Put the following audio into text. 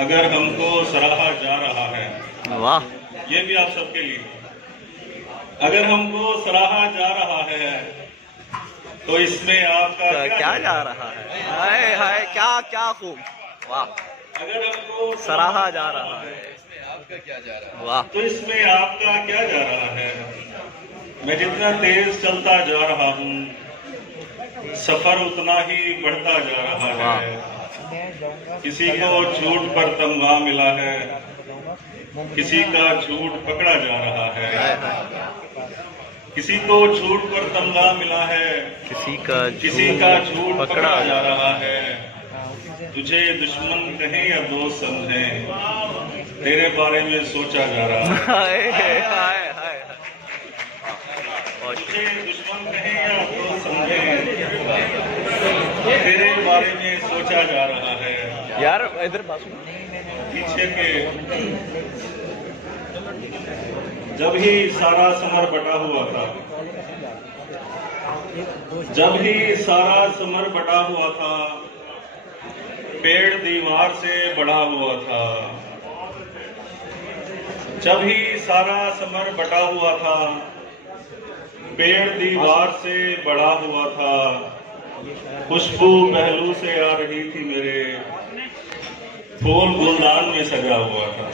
अगर हमको सराहा जा रहा है, वाह, ये भी आप सबके लिए, अगर हमको सराहा जा रहा है तो इसमें आपका क्या जा रहा है? हाय हाय, क्या क्या खूब, वाह। अगर हमको सराहा जा रहा है, आपका क्या जा रहा है? वाह। तो इसमें आपका क्या जा रहा है? मैं जितना तेज चलता जा रहा हूँ, सफर उतना ही बढ़ता जा रहा है। किसी को झूठ पर तमगा मिला है, किसी का झूठ पकड़ा जा रहा है। किसी को झूठ पर तमगा मिला है, किसी का झूठ पकड़ा जा रहा है। तुझे दुश्मन कहें या दोस्त समझें, तेरे बारे में सोचा जा रहा है। हाय हाय हाय, तुझे दुश्मन कहें या दोस्त समझें, तेरे बारे में सोचा जा रहा है। यार इधर बात सुन। पीछे के जब ही सारा समर बटा हुआ था, जब ही सारा समर बटा हुआ था, पेड़ दीवार से बढ़ा हुआ था। जब ही सारा समर बटा हुआ था, पेड़ दीवार से बढ़ा हुआ था। खुशबू पहलू से आ रही थी मेरे, फूल गुलदान में सजा हुआ था।